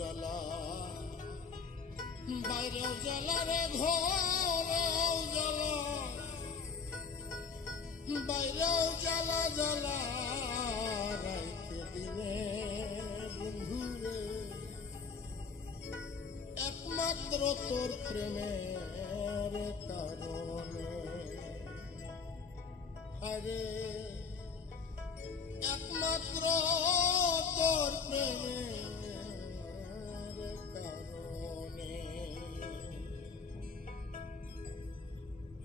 জ্বালা বাইরেও জ্বালা রে ঘরেও জ্বালা বাইরেও জ্বালা জ্বালা রাইতে দিনে বন্ধুরে একমাত্র তোর প্রেমের কারণে আরে একমাত্র তোর প্রেমের কারণে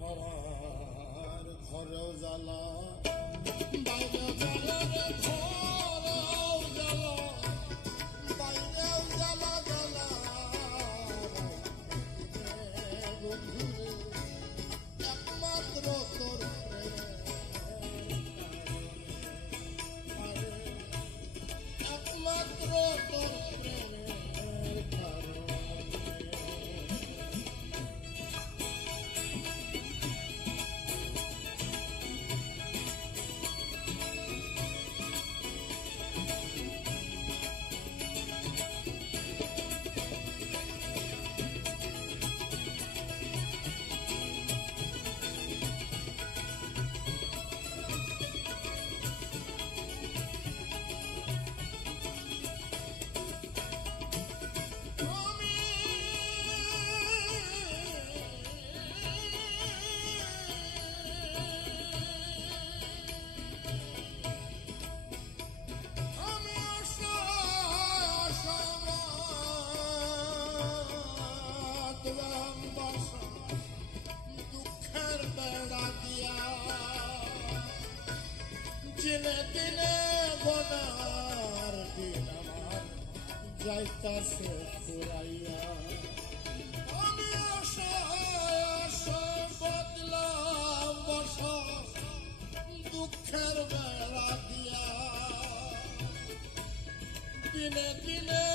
আমার ঘরেও জ্বালা বাইরেও জ্বালা রে ঘরেও জ্বালা বাইরেও জ্বালা জ্বালা বন্ধুরে একমাত্র তোর একমাত্র তোর প্রেমের কারণে দুঃখের বেড়া দিয়া চিনে দিনে গোনার দিন আমার যাইতাছে ফুরাইয়া আমি আশায় বদলাম বসা দুঃখের বেড়া দিয়া দিনে দিনে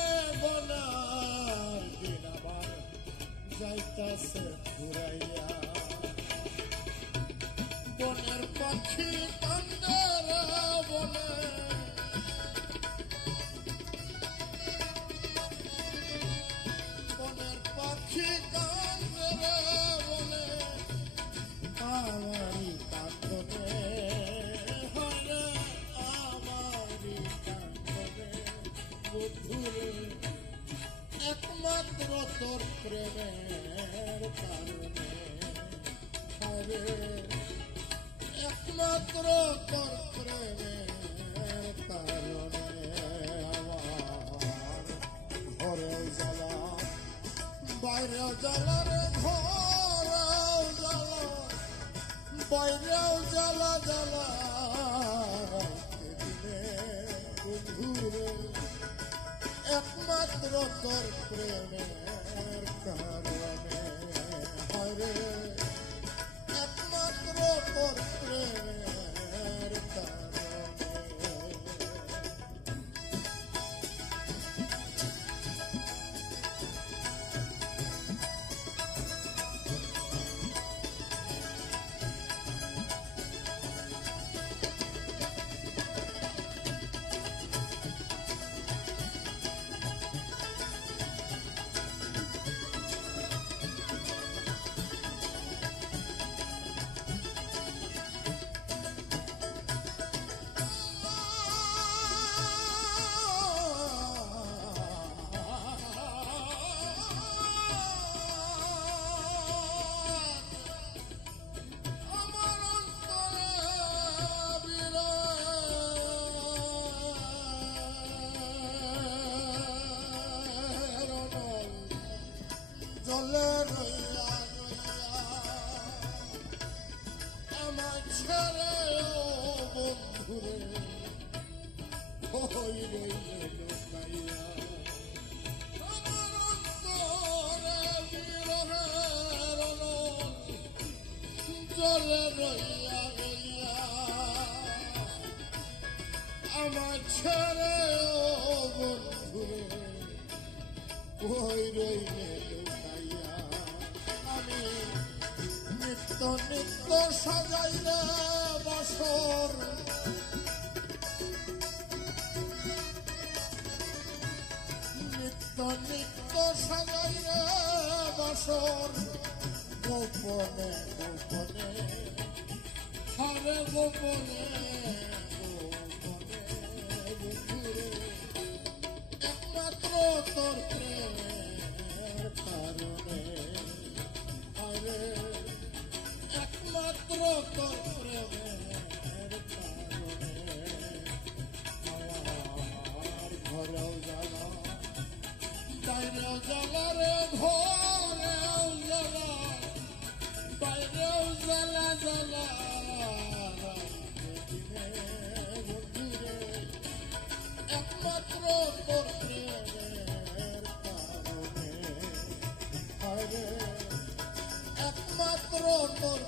গোনার দিন আমার যাইতাছে ফুরাইয়া বনের পাখি কান্দে রে বনে বনের পাখি কান্দে রে বনে আমারই কান্দনে হরে আমারই কান্দনে বন্ধুরে একমাত্র তোর প্রেমের কারণে হরে একমাত্র তোর প্রেমের কারণে আমার ঘরেও জ্বালা বাইরেও জ্বালা রে ঘরেও জ্বালা বাইরেও জ্বালা জ্বালা দিনে বন্ধুরে একমাত্র তোর প্রেমের কারণে হরে একমাত্র তোর প্রেমের কারণে জলে রইয়া রইয়া আমার ছেড়ে ও বন্ধুরে হই রইলে লুকাইয়া আমার অন্তরে বিরহের জলে রইয়া রইয়া আমার ছেড়ে ও বন্ধুরে হই রইলে আমি নিত্য নিত্য সাজাই রে বাসর নিত্য তো নিত্য সাজাই রে বাসর গোপনে গোপনে হরে গোপনে গোপনে বন্ধুরে একমাত্র তোর প্রেমের কারণে হরে একমাত্র তোর প্রেমের কারণে আমার ঘরেও জ্বালা বাইরেও জ্বালা রে ঘরেও জ্বালা বাইরেও জ্বালা জ্বালা বন্ধুরে একমাত্র তোর প্রেমের কারণে হরে একমাত্র তোর